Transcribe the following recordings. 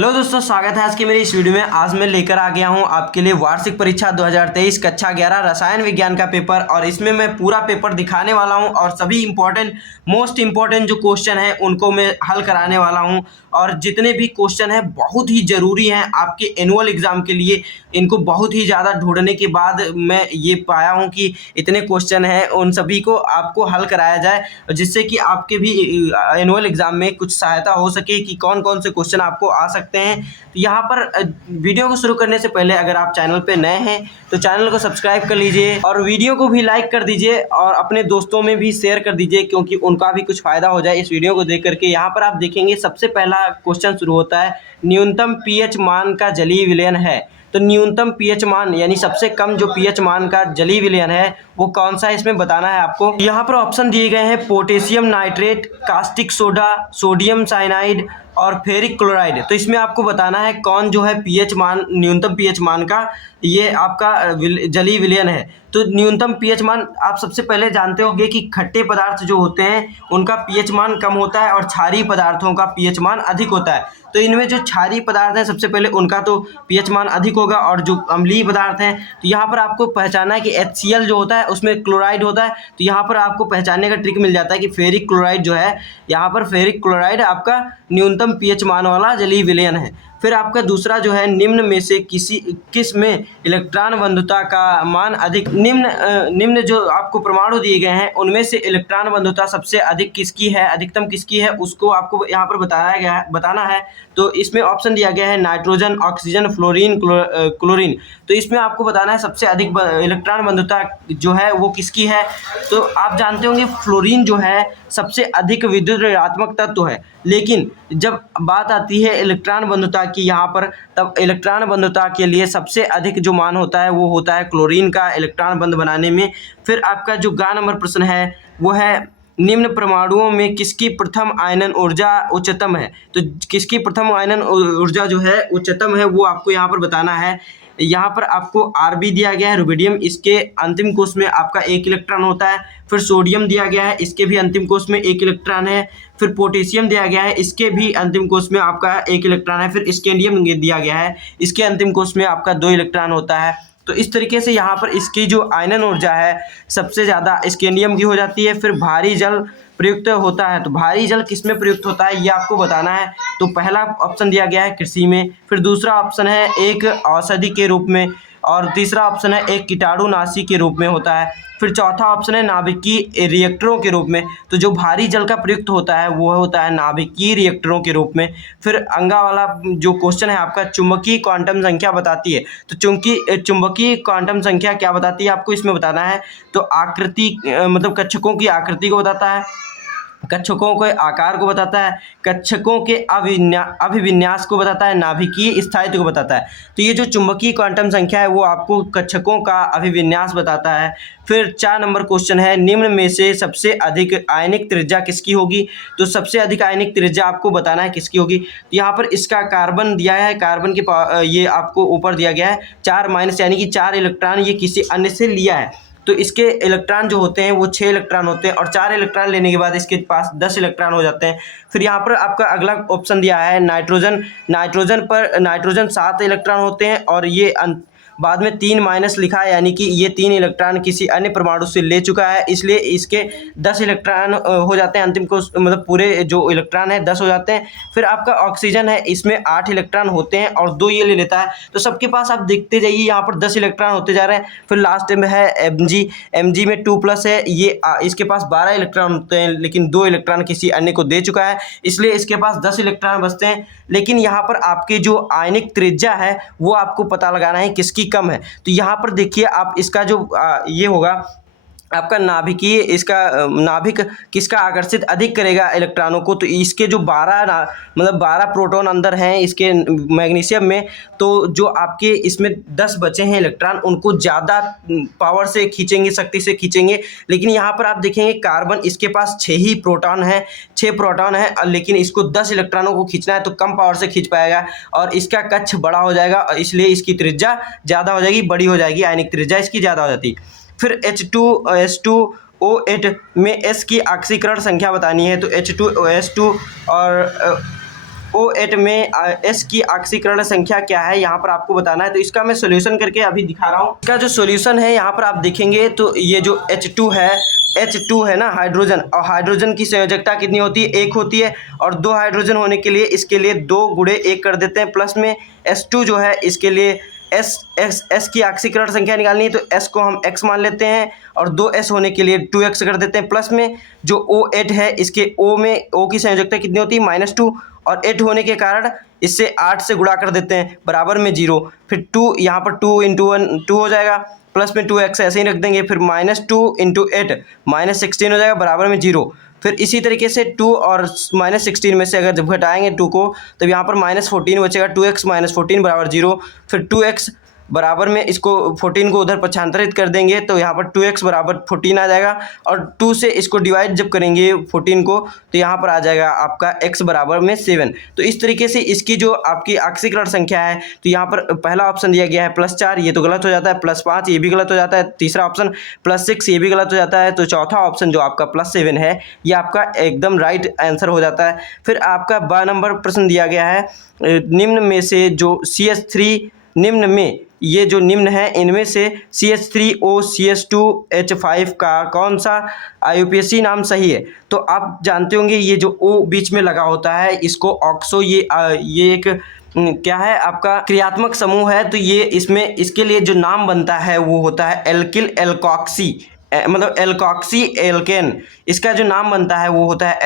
Hello दोस्तों, स्वागत है आज की मेरी इस वीडियो में। आज मैं लेकर आ गया हूं आपके लिए वार्षिक परीक्षा 2023 कक्षा 11 रसायन विज्ञान का पेपर। और इसमें मैं पूरा पेपर दिखाने वाला हूं और सभी मोस्ट इंपॉर्टेंट जो क्वेश्चन है उनको मैं हल कराने वाला हूं। और जितने भी क्वेश्चन है बहुत ही ज़रूरी हैं आपके एनुअल एग्ज़ाम के लिए। इनको बहुत ही ज़्यादा ढूंढने के बाद मैं ये पाया हूँ कि इतने क्वेश्चन हैं, उन सभी को आपको हल कराया जाए जिससे कि आपके भी एनुअल एग्ज़ाम में कुछ सहायता हो सके कि कौन कौन से क्वेश्चन आपको आ सकते हैं। तो यहाँ पर वीडियो को शुरू करने से पहले अगर आप चैनल पे नए हैं तो चैनल को सब्सक्राइब कर लीजिए और वीडियो को भी लाइक कर दीजिए और अपने दोस्तों में भी शेयर कर दीजिए क्योंकि उनका भी कुछ फ़ायदा हो जाए इस वीडियो को देख करके। यहाँ पर आप देखेंगे सबसे पहला क्वेश्चन शुरू होता है, न्यूनतम पीएच मान का जलीय विलयन है। तो न्यूनतम पीएच मान यानी सबसे कम जो पीएच मान का जलीय विलयन है वो कौन सा है, इसमें बताना है आपको। यहाँ पर ऑप्शन दिए गए हैं potassium nitrate, caustic soda, sodium cyanide और फेरिक क्लोराइड। तो इसमें आपको बताना है कौन जो है पीएच मान, न्यूनतम पीएच मान का ये आपका जलीय विलयन है। तो न्यूनतम पीएच मान आप सबसे पहले जानते होंगे कि खट्टे पदार्थ जो होते हैं उनका पीएच मान कम होता है और क्षारीय पदार्थों का पीएच मान अधिक होता है। तो इनमें जो क्षारीय पदार्थ हैं सबसे पहले उनका तो पीएच मान अधिक होगा और जो अम्लीय पदार्थ हैं तो यहाँ पर आपको पहचानना है कि HCl जो होता है उसमें क्लोराइड होता है। तो यहाँ पर आपको पहचानने का ट्रिक मिल जाता है कि फेरिक क्लोराइड जो है, यहाँ पर फेरिक क्लोराइड आपका न्यूनतम पीएच मान वाला जलीय विलयन है। फिर आपका दूसरा जो है, निम्न में से किस में इलेक्ट्रॉन बंधुता का मान अधिक। निम्न जो आपको परमाणु दिए गए हैं उनमें से इलेक्ट्रॉन बंधुता सबसे अधिक किसकी है, अधिकतम किसकी है, उसको आपको यहाँ पर बताना है। तो इसमें ऑप्शन दिया गया है नाइट्रोजन, ऑक्सीजन, फ्लोरीन, क्लोरीन। तो इसमें आपको बताना है सबसे अधिक इलेक्ट्रॉन बंधुता जो है वो किसकी है। तो आप जानते होंगे फ्लोरीन जो है सबसे अधिक विद्युत ऋणात्मक तत्व है, लेकिन जब बात आती है इलेक्ट्रॉन बंधुता की यहाँ पर, तब इलेक्ट्रॉन बंधुता के लिए सबसे अधिक जो मान होता है वो होता है क्लोरीन का इलेक्ट्रॉन बंध बनाने में। फिर आपका जो ग नंबर प्रश्न है वो है, निम्न परमाणुओं में किसकी प्रथम आयनन ऊर्जा उच्चतम है। तो किसकी प्रथम आयनन ऊर्जा जो है उच्चतम है वो आपको यहाँ पर बताना है। यहाँ पर आपको Rb दिया गया है, रुबिडियम, इसके अंतिम कोष में आपका 1 इलेक्ट्रॉन होता है। फिर सोडियम दिया गया है, इसके भी अंतिम कोष में 1 इलेक्ट्रॉन है। फिर पोटेशियम दिया गया है, इसके भी अंतिम कोष में आपका 1 इलेक्ट्रॉन है। फिर स्कैंडियम दिया गया है, इसके अंतिम कोष में आपका 2 इलेक्ट्रॉन होता है। तो इस तरीके से यहाँ पर इसकी जो आयनन ऊर्जा है सबसे ज़्यादा स्कैंडियम की हो जाती है। फिर भारी जल प्रयुक्त होता है, तो भारी जल किस में प्रयुक्त होता है ये आपको बताना है। तो पहला ऑप्शन दिया गया है कृषि में, फिर दूसरा ऑप्शन है एक औषधि के रूप में, और तीसरा ऑप्शन है एक कीटाणुनाशी के रूप में होता है। फिर चौथा ऑप्शन है नाभिकीय रिएक्टरों के रूप में। तो जो भारी जल का प्रयुक्त होता है वो होता है नाभिकीय रिएक्टरों के रूप में। फिर अंगा वाला जो क्वेश्चन है आपका, चुंबकीय क्वांटम संख्या बताती है। तो चुंबकीय क्वांटम संख्या क्या बताती है आपको इसमें बताना है। तो आकृति मतलब कक्षकों की आकृति को बताता है, कक्षकों के आकार को बताता है, कक्षकों के अभिविन्यास को बताता है, नाभिकीय स्थायित्व को बताता है। तो ये जो चुंबकीय क्वांटम संख्या है वो आपको कक्षकों का अभिविन्यास बताता है। फिर 4 नंबर क्वेश्चन है, निम्न में से सबसे अधिक आयनिक त्रिज्या किसकी होगी। तो सबसे अधिक आयनिक त्रिज्या आपको बताना है किसकी होगी। तो यहाँ पर इसका कार्बन दिया है, कार्बन के ये आपको ऊपर दिया गया है 4 माइनस, यानी कि 4 इलेक्ट्रॉन ये किसी अन्य से लिया है। तो इसके इलेक्ट्रॉन जो होते हैं वो 6 इलेक्ट्रॉन होते हैं और 4 इलेक्ट्रॉन लेने के बाद इसके पास 10 इलेक्ट्रॉन हो जाते हैं। फिर यहाँ पर आपका अगला ऑप्शन दिया है नाइट्रोजन। नाइट्रोजन 7 इलेक्ट्रॉन होते हैं और ये बाद में 3 माइनस लिखा है, यानी कि ये 3 इलेक्ट्रॉन किसी अन्य परमाणु से ले चुका है, इसलिए इसके 10 इलेक्ट्रॉन हो जाते हैं। अंतिम को मतलब पूरे जो इलेक्ट्रॉन है 10 हो जाते हैं। फिर आपका ऑक्सीजन है, इसमें 8 इलेक्ट्रॉन होते हैं और 2 ये ले लेता है। तो सबके पास आप देखते जाइए यहाँ पर 10 इलेक्ट्रॉन होते जा रहे हैं। फिर लास्ट में है Mg में 2+ है, ये इसके पास 12 इलेक्ट्रॉन होते हैं लेकिन 2 इलेक्ट्रॉन किसी अन्य को दे चुका है, इसलिए इसके पास 10 इलेक्ट्रॉन बचते हैं। लेकिन यहाँ पर आपकी जो आयनिक त्रिज्या है वो आपको पता लगाना है किसकी कम है। तो यहाँ पर देखिए आप इसका जो ये होगा आपका नाभिकीय, इसका नाभिक किसका आकर्षित अधिक करेगा इलेक्ट्रॉनों को। तो इसके जो 12 प्रोटॉन अंदर हैं इसके मैग्नीशियम में, तो जो आपके इसमें 10 बचे हैं इलेक्ट्रॉन उनको ज़्यादा पावर से खींचेंगे, शक्ति से खींचेंगे। लेकिन यहाँ पर आप देखेंगे कार्बन, इसके पास 6 ही प्रोटॉन है, 6 प्रोटॉन है, लेकिन इसको 10 इलेक्ट्रॉनों को खींचना है तो कम पावर से खींच पाएगा और इसका कक्ष बड़ा हो जाएगा, इसलिए इसकी त्रिज्या ज़्यादा हो जाएगी, बड़ी हो जाएगी, आयनिक त्रिज्या इसकी ज़्यादा हो जाती है। फिर H2SO8 में S की ऑक्सीकरण संख्या बतानी है। तो H2OS2 और O8 में S की ऑक्सीकरण संख्या क्या है, यहाँ पर आपको बताना है। तो इसका मैं सॉल्यूशन करके अभी दिखा रहा हूँ। इसका जो सॉल्यूशन है यहाँ पर आप देखेंगे तो ये जो H2 है ना हाइड्रोजन, और हाइड्रोजन की संयोजकता कितनी होती है, 1 होती है। और 2 हाइड्रोजन होने के लिए इसके लिए 2 गुणे 1 कर देते हैं। प्लस में S2 जो है इसके लिए S की ऑक्सीकरण संख्या निकालनी है तो S को हम x मान लेते हैं, और 2s होने के लिए 2x कर देते हैं। प्लस में जो O8 है इसके O की संयोजकता कितनी होती है, -2, और 8 होने के कारण इससे 8 से गुणा कर देते हैं, बराबर में 0। फिर 2 यहाँ पर 2 × 1 2 हो जाएगा, प्लस में 2x ऐसे ही रख देंगे। फिर -2 × 8 -16 हो जाएगा, बराबर में 0। फिर इसी तरीके से 2 और -16 में से अगर जब घटाएंगे 2 को तो यहाँ पर -14 बचेगा, 2x - 14 बराबर 0। फिर 2x बराबर में इसको 14 को उधर पक्षांतरित कर देंगे तो यहाँ पर 2x बराबर 14 आ जाएगा, और 2 से इसको डिवाइड जब करेंगे 14 को तो यहाँ पर आ जाएगा आपका x बराबर में 7। तो इस तरीके से इसकी जो आपकी ऑक्सीकरण संख्या है, तो यहाँ पर पहला ऑप्शन दिया गया है +4, ये तो गलत हो जाता है। +5 ये भी गलत हो जाता है। तीसरा ऑप्शन +6 ये भी गलत हो जाता है। तो चौथा ऑप्शन जो आपका +7 है ये आपका एकदम राइट आंसर हो जाता है। फिर आपका 12 नंबर प्रश्न दिया गया है, निम्न में से जो CH3 निम्न में ये जो निम्न है इनमें से CH3O CH2H5 का कौन सा IUPAC नाम सही है। तो आप जानते होंगे ये जो O बीच में लगा होता है इसको ऑक्सो, ये एक क्या है आपका क्रियात्मक समूह है। तो ये इसमें इसके लिए जो नाम बनता है वो होता है एल्किल एल्कॉक्सी, मतलब एल्कॉक्सी एल्केन। इसका जो नाम बनता है वो होता है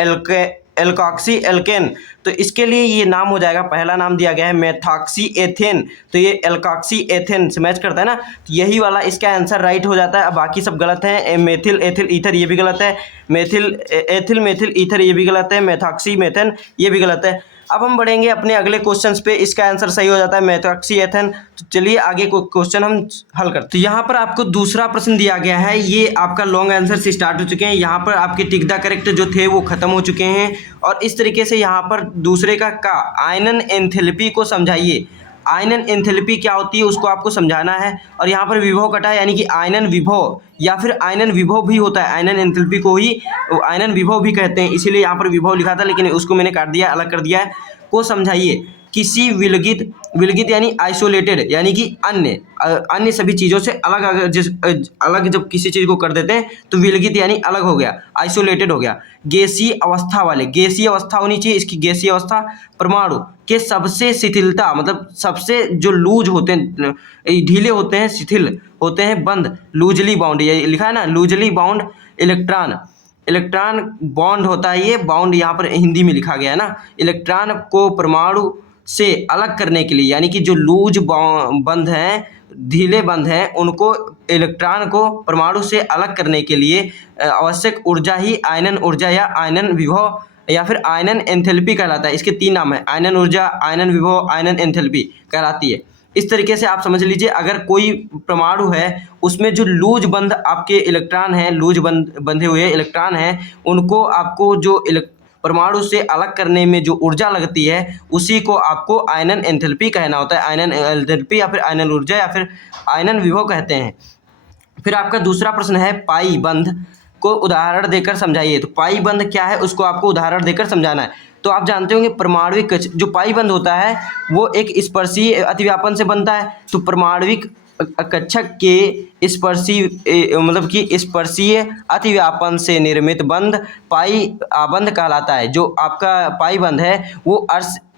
एल्कॉक्सी एल्केन। तो इसके लिए ये नाम हो जाएगा, पहला नाम दिया गया है मेथॉक्सी एथेन, तो ये एल्कॉक्सी एथेन से मैच करता है ना, तो यही वाला इसका आंसर राइट हो जाता है। अब बाकी सब गलत हैं, मेथिल एथिल ईथर ये भी गलत है, मेथिल एथिल मेथिल ईथर ये भी गलत है, मेथॉक्सी मेथेन ये भी गलत है। अब हम बढ़ेंगे अपने अगले क्वेश्चंस पे, इसका आंसर सही हो जाता है मेथॉक्सी एथेन। तो चलिए आगे को क्वेश्चन हम हल करते हैं। तो यहाँ पर आपको दूसरा प्रश्न दिया गया है, ये आपका लॉन्ग आंसर से स्टार्ट हो चुके हैं। यहाँ पर आपके टिक द करेक्ट जो थे वो खत्म हो चुके हैं, और इस तरीके से यहाँ पर दूसरे का आयनन एंथैल्पी को समझाइए। आयनन एंथैल्पी क्या होती है उसको आपको समझाना है। और यहाँ पर विभव कटा है, यानी कि आयनन विभव या फिर आयनन विभव भी होता है, आयनन एंथैल्पी को ही आयनन विभव भी कहते हैं, इसीलिए यहाँ पर विभव लिखा था लेकिन उसको मैंने काट दिया, अलग कर दिया है। को समझाइए किसी विलगित यानी आइसोलेटेड, यानी कि अन्य सभी चीज़ों से अलग जब किसी चीज़ को कर देते हैं तो विलगित यानी अलग हो गया, आइसोलेटेड हो गया। गैसीय अवस्था वाले, गैसीय अवस्था होनी चाहिए, इसकी गैसीय अवस्था परमाणु के सबसे शिथिलता, मतलब सबसे जो लूज होते हैं, ढीले होते हैं, शिथिल होते हैं, बंद, लूजली बाउंड, ये लिखा है ना, लूजली बाउंड इलेक्ट्रॉन बॉन्ड होता है, ये बाउंड यहाँ पर हिंदी में लिखा गया है ना। इलेक्ट्रॉन को परमाणु से अलग करने के लिए, यानी कि जो लूज बंध हैं, ढीले बंध हैं, उनको इलेक्ट्रॉन को परमाणु से अलग करने के लिए आवश्यक ऊर्जा ही आयनन ऊर्जा या आयनन विभव या फिर आयनन एंथैल्पी कहलाता है। इसके 3 नाम है, आयनन ऊर्जा, आयनन विभव, आयनन एंथैल्पी कहलाती है। इस तरीके से आप समझ लीजिए, अगर कोई परमाणु है उसमें जो लूज बंध आपके इलेक्ट्रॉन हैं, लूज बंधे हुए इलेक्ट्रॉन हैं, उनको आपको जो परमाणु से अलग करने में जो ऊर्जा लगती है उसी को आपको आयनन एंथैल्पी कहना होता है। आयनन एंथैल्पी या फिर आयनन ऊर्जा या फिर आयनन विभव कहते हैं। फिर आपका दूसरा प्रश्न है पाई बंध को उदाहरण देकर समझाइए। तो पाई बंध क्या है उसको आपको उदाहरण देकर समझाना है। तो आप जानते होंगे परमाणविक जो पाई बंध होता है वो एक स्पर्शीय अतिव्यापन से बनता है। तो परमाणविक कक्षक के स्पर्शीय मतलब कि स्पर्शीय अतिव्यापन से निर्मित बंध पाई आबंध कहलाता है। जो आपका पाई बंध है वो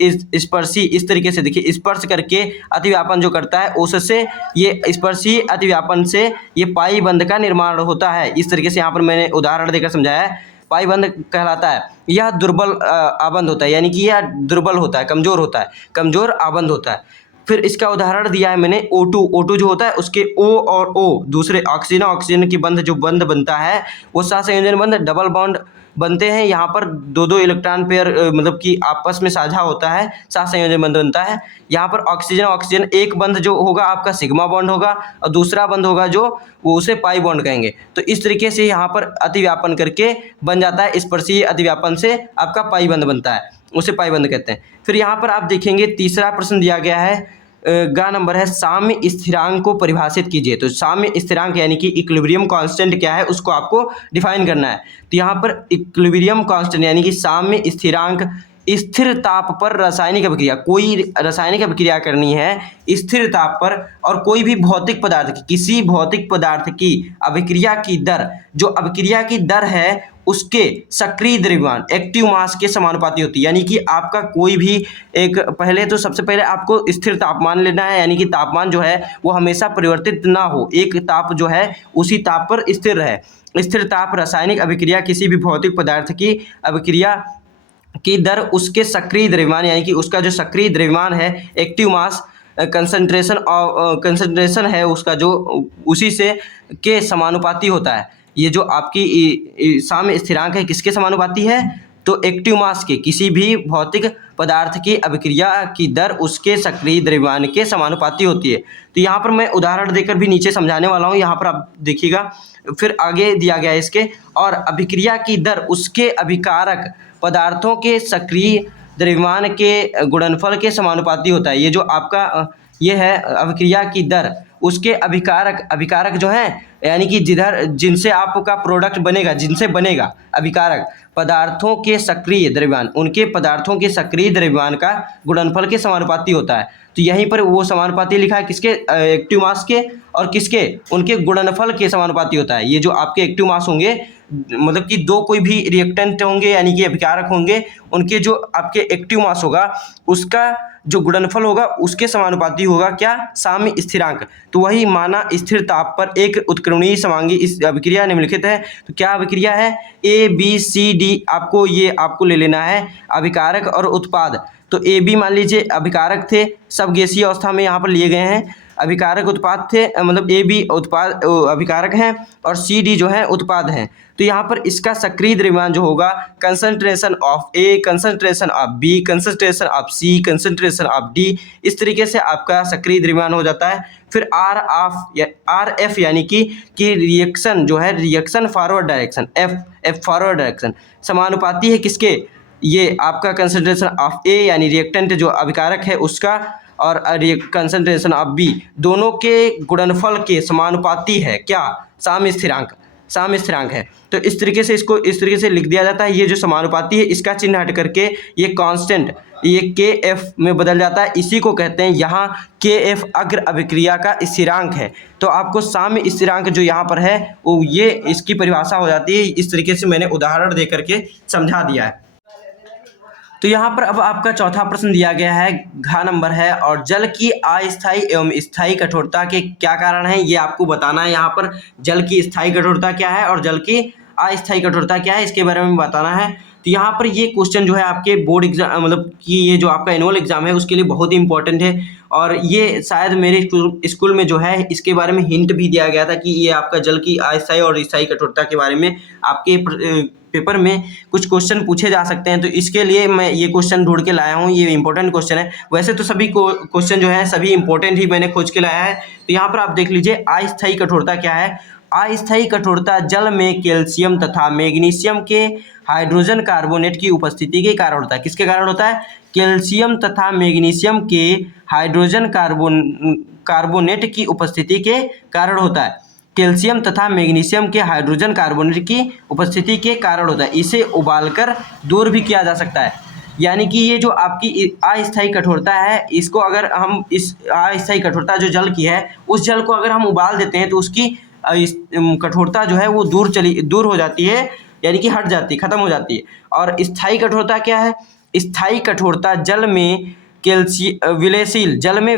स्पर्शी, इस तरीके से देखिए, स्पर्श करके अतिव्यापन जो करता है उससे ये स्पर्शीय अतिव्यापन से ये पाई बंध का निर्माण होता है। इस तरीके से यहाँ पर मैंने उदाहरण देकर समझाया है। पाई बंध कहलाता है, यह दुर्बल आबंध होता है, यानी कि यह दुर्बल होता है, कमजोर होता है, कमजोर आबंध होता है। फिर इसका उदाहरण दिया है मैंने O2 जो होता है उसके O और O दूसरे ऑक्सीजन की बंध जो बंध बनता है वो सहसंयोजन बंध, डबल बॉन्ड बनते हैं। यहाँ पर 2 इलेक्ट्रॉन पेयर मतलब कि आपस में साझा होता है, सहसंयोजन बंध बनता है। यहाँ पर ऑक्सीजन एक बंध जो होगा आपका सिग्मा बॉन्ड होगा और दूसरा बंध होगा जो वो उसे पाई बॉन्ड कहेंगे। तो इस तरीके से यहाँ पर अतिव्यापन करके बन जाता है, स्पर्शीय अतिव्यापन से आपका पाई बंध बनता है, उसे पाई बंध कहते हैं। फिर यहाँ पर आप देखेंगे तीसरा प्रश्न दिया गया है, गा नंबर है साम्य स्थिरांक को परिभाषित कीजिए। तो साम्य स्थिरांक यानी कि इक्विलिब्रियम कांस्टेंट क्या है उसको आपको डिफाइन करना है। तो यहाँ पर इक्विलिब्रियम कांस्टेंट यानी कि साम्य स्थिरांक स्थिर ताप पर रासायनिक अभिक्रिया, कोई रासायनिक अभिक्रिया करनी है स्थिर ताप पर, और कोई भी भौतिक पदार्थ की, किसी भौतिक पदार्थ की अभिक्रिया की दर, जो अभिक्रिया की दर है उसके सक्रिय द्रव्यमान एक्टिव मास के समानुपाती होती है। यानी कि आपका कोई भी एक, पहले तो सबसे पहले आपको स्थिर तापमान लेना है, यानी कि तापमान जो है वो हमेशा परिवर्तित ना हो, एक ताप जो है उसी ताप पर स्थिर रहे। स्थिर ताप रासायनिक अभिक्रिया किसी भी भौतिक पदार्थ की अभिक्रिया की दर उसके सक्रिय द्रव्यमान, यानी कि उसका जो सक्रिय द्रव्यमान है एक्टिव मास कंसंट्रेशन है उसका, जो उसी से के समानुपाती होता है। ये जो आपकी साम्य स्थिरांक है किसके समानुपाती है? तो एक्टिव मास के, किसी भी भौतिक पदार्थ की अभिक्रिया की दर उसके सक्रिय द्रव्यमान के समानुपाती होती है। तो यहाँ पर मैं उदाहरण देकर भी नीचे समझाने वाला हूँ, यहाँ पर आप देखिएगा, फिर आगे दिया गया है इसके, और अभिक्रिया की दर उसके अभिकारक पदार्थों के सक्रिय द्रव्यमान के गुणनफल के समानुपाती होता है। ये जो आपका ये है अभिक्रिया की दर उसके अभिकारक जो है, यानी कि जिधर जिनसे आपका प्रोडक्ट बनेगा, जिनसे बनेगा अभिकारक पदार्थों के सक्रिय द्रव्यमान, उनके पदार्थों के सक्रिय द्रव्यमान का गुणनफल के समानुपाती होता है। तो यहीं पर वो समानुपाती लिखा है किसके? एक्टिव मास के, और किसके? उनके गुणनफल के समानुपाती होता है। ये जो आपके एक्टिव मास होंगे, मतलब कि दो कोई भी रिएक्टेंट होंगे यानी कि अभिकारक होंगे, उनके जो आपके एक्टिव मास होगा उसका जो गुणनफल होगा उसके समानुपाती होगा क्या? साम्य स्थिरांक। तो वही माना स्थिर ताप पर एक उत्क्रमणीय समांगी इस अभिक्रिया निम्नलिखित है। तो क्या अभिक्रिया है? ए बी सी डी, आपको ले लेना है अभिकारक और उत्पाद। तो ए बी मान लीजिए अभिकारक थे, सब गैसीय अवस्था में यहाँ पर लिए गए हैं, अभिकारक उत्पाद थे, मतलब ए बी उत्पाद अभिकारक हैं और सी डी जो है उत्पाद हैं। तो यहाँ पर इसका सक्रिय द्रव्यमान जो होगा concentration of A, concentration of B, concentration of C, concentration of D, इस तरीके से आपका सक्रिय द्रव्यमान हो जाता है। फिर आर एफ यानी कि रिएक्शन जो है, reaction forward direction, F forward direction समानुपाती है किसके? ये आपका कंसंट्रेशन ऑफ ए यानी रिएक्टेंट जो अभिकारक है उसका, और कंसंट्रेशन ऑफ बी, दोनों के गुणनफल के समानुपाती है क्या? साम्य स्थिरांक है। तो इस तरीके से इसको इस तरीके से लिख दिया जाता है। ये जो समानुपाती है इसका चिन्ह हट करके ये कांस्टेंट, ये के एफ में बदल जाता है। इसी को कहते हैं यहाँ के एफ अग्र अभिक्रिया का स्थिरांक है। तो आपको साम्य स्थिरांक जो यहाँ पर है वो ये इसकी परिभाषा हो जाती है। इस तरीके से मैंने उदाहरण दे करके समझा दिया है। तो यहाँ पर अब आपका चौथा प्रश्न दिया गया है, घ नंबर है, और जल की अस्थायी एवं स्थायी कठोरता के क्या कारण हैं ये आपको बताना है। यहाँ पर जल की स्थायी कठोरता क्या है और जल की अस्थायी कठोरता क्या है इसके बारे में बताना है। तो यहाँ पर ये क्वेश्चन जो है आपके बोर्ड एग्जाम, मतलब कि ये जो आपका एनुअल एग्जाम है उसके लिए बहुत ही इंपॉर्टेंट है, और ये शायद मेरे स्कूल में जो है इसके बारे में हिंट भी दिया गया था कि ये आपका जल की अस्थायी और स्थायी कठोरता के बारे में आपके पेपर में कुछ क्वेश्चन पूछे जा सकते हैं। तो इसके लिए मैं ये क्वेश्चन ढूंढ के लाया हूँ, ये इंपॉर्टेंट क्वेश्चन है। वैसे तो सभी क्वेश्चन जो है सभी इंपॉर्टेंट ही मैंने खोज के लाया है। तो यहाँ पर आप देख लीजिए अस्थायी कठोरता क्या है। अस्थायी कठोरता जल में कैल्शियम तथा मैग्नीशियम के हाइड्रोजन कार्बोनेट की उपस्थिति के कारण होता है। किसके कारण होता है? कैल्शियम तथा मैग्नीशियम के हाइड्रोजन कार्बोनेट की उपस्थिति के कारण होता है। कैल्शियम तथा मैग्नीशियम के हाइड्रोजन कार्बोनेट की उपस्थिति के कारण होता है। इसे उबालकर दूर भी किया जा सकता है। यानी कि ये जो आपकी अस्थायी कठोरता है, इसको अगर हम इस अस्थायी कठोरता जो जल की है उस जल को अगर हम उबाल देते हैं तो उसकी कठोरता जो है वो दूर हो जाती है, यानी कि हट जाती है, खत्म हो जाती है। और स्थायी कठोरता क्या है? स्थायी कठोरता जल में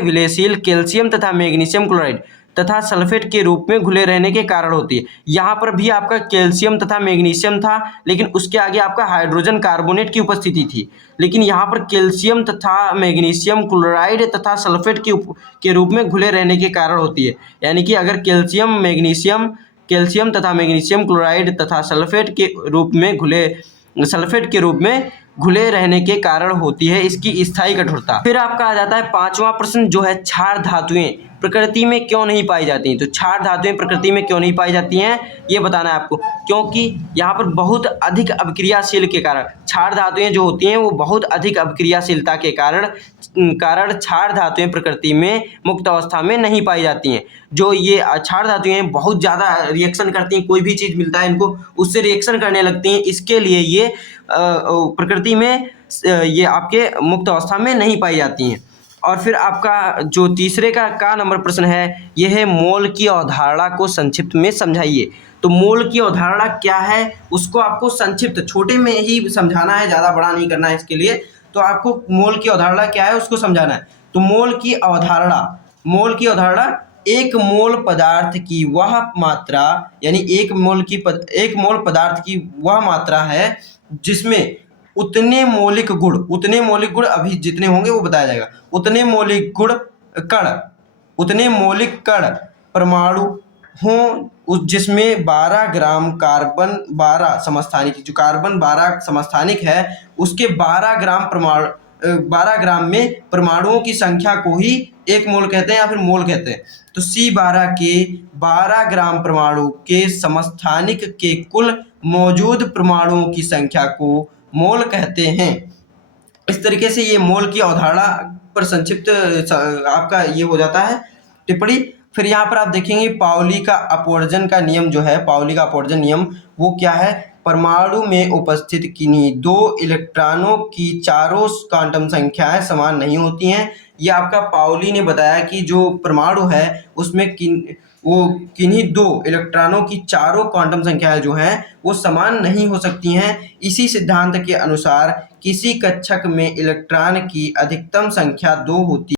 विलेयशील कैल्शियम तथा मैग्नीशियम क्लोराइड तथा सल्फेट के रूप में घुले रहने के कारण होती है। यहाँ पर भी आपका कैल्शियम तथा मैग्नीशियम था, लेकिन उसके आगे आपका हाइड्रोजन कार्बोनेट की उपस्थिति थी। लेकिन यहाँ पर कैल्शियम तथा मैग्नीशियम क्लोराइड तथा सल्फेट के रूप में घुले रहने के कारण होती है। यानी कि अगर कैल्शियम तथा मैग्नीशियम क्लोराइड तथा सल्फेट के रूप में घुले रहने के कारण होती है इसकी स्थायी कठोरता। फिर आपका आ जाता है पांचवा प्रश्न जो है, क्षार धातुएं प्रकृति में क्यों नहीं पाई जाती हैं। तो क्षार धातुएं प्रकृति में क्यों नहीं पाई जाती हैं ये बताना है आपको। क्योंकि यहाँ पर बहुत अधिक अभिक्रियाशील के कारण, क्षार धातुएं जो होती हैं वो बहुत अधिक अभिक्रियाशीलता के कारण क्षार धातुएं प्रकृति में मुक्त अवस्था में नहीं पाई जाती हैं। जो ये क्षार धातुएं बहुत ज़्यादा रिएक्शन करती हैं, कोई भी चीज़ मिलता है इनको उससे रिएक्शन करने लगती हैं, इसके लिए ये प्रकृति में ये आपके मुक्त अवस्था में नहीं पाई जाती हैं। और फिर आपका जो तीसरे का नंबर प्रश्न है, ये है मोल की अवधारणा को संक्षिप्त में समझाइए। तो मोल की अवधारणा क्या है, उसको आपको संक्षिप्त छोटे में ही समझाना है, ज़्यादा बड़ा नहीं करना है इसके लिए। तो आपको मोल की अवधारणा क्या है उसको समझाना है। तो मोल की अवधारणा एक मोल पदार्थ की वह मात्रा, यानी एक मोल पदार्थ की वह मात्रा है जिसमें उतने मौलिक गुण अभी जितने होंगे वो बताया जाएगा। उतने मौलिक कण परमाणु हों जिसमें 12 ग्राम कार्बन 12 समस्थानिक, जो कार्बन 12 समस्थानिक है उसके 12 ग्राम में परमाणुओं की संख्या को ही एक मोल कहते हैं या फिर मोल कहते हैं। तो C12 के 12 ग्राम परमाणु के समस्थानिक के कुल मौजूद परमाणुओं की संख्या को मोल कहते हैं। इस तरीके से ये मोल की अवधारणा पर संक्षिप्त आपका ये हो जाता है टिप्पणी। फिर यहाँ पर आप देखेंगे पाउली का अपवर्जन का नियम जो है, पाउली का अपवर्जन नियम वो क्या है, परमाणु में उपस्थित किन्हीं 2 इलेक्ट्रॉनों की चारों क्वांटम संख्याएं समान नहीं होती हैं। ये आपका पाउली ने बताया कि जो परमाणु है उसमें किन्हीं 2 इलेक्ट्रॉनों की चारों क्वांटम संख्याएं जो हैं वो समान नहीं हो सकती हैं। इसी सिद्धांत के अनुसार किसी कक्षक में इलेक्ट्रॉन की अधिकतम संख्या 2 होती